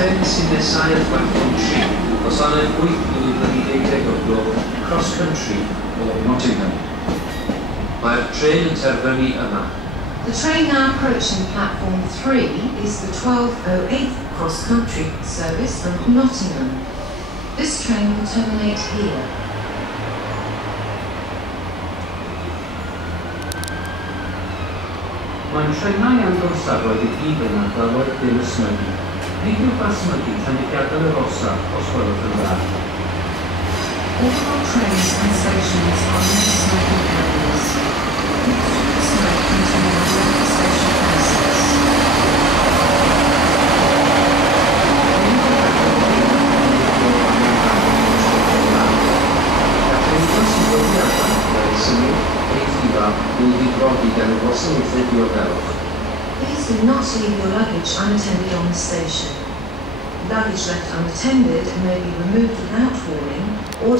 tren sy'n nesau y platform 3 o sanau 8:12 o gloch cross country o Nottingham. Mae'r tren yn terfynu yma. The train now approaching platform 3 is the 12:08 cross-country service from Nottingham. This train will terminate here. Mae'n trenau amgylchsaroedd i gyd yn ardaloedd dim ysmygu. Nid yw'r basmygu tan i gadael yr orsaf os gwelwch yn dda. All our trains and stations are non-smoking areas. Smoke continue on local station premises. Please do not leave your luggage unattended on the station. Luggage left unattended may be removed without warning or